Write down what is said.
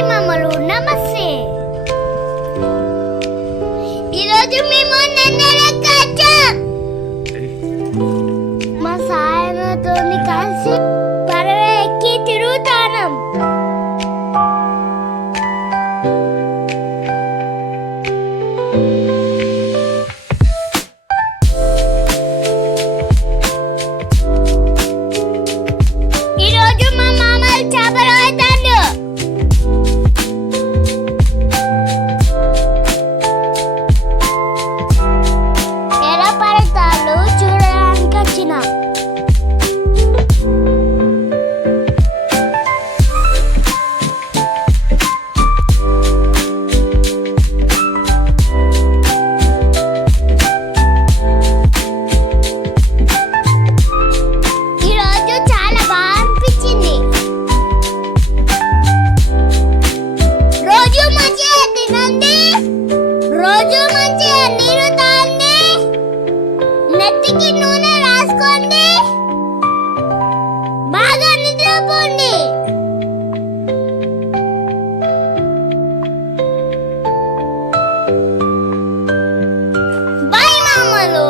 Hi మామలు నమస్తే. ఈరోజు మేము మా సాయనతో కలిసి పడవ ఎక్కి తిరుగుతాను. ఈరోజు మా మామలు చేపలు పడతాడు. ఎలా పడతాడు చూడడానికి వచ్చిన. ఈరోజు చాలా బాగా అనిపించింది. రోజు మంచిగా తినండి, రోజు మంచిగా నీరు తాగండి, నెత్తికి నూనె రాసుకోండి, బాగా నిద్రపోండి. బాయ్ మామలు.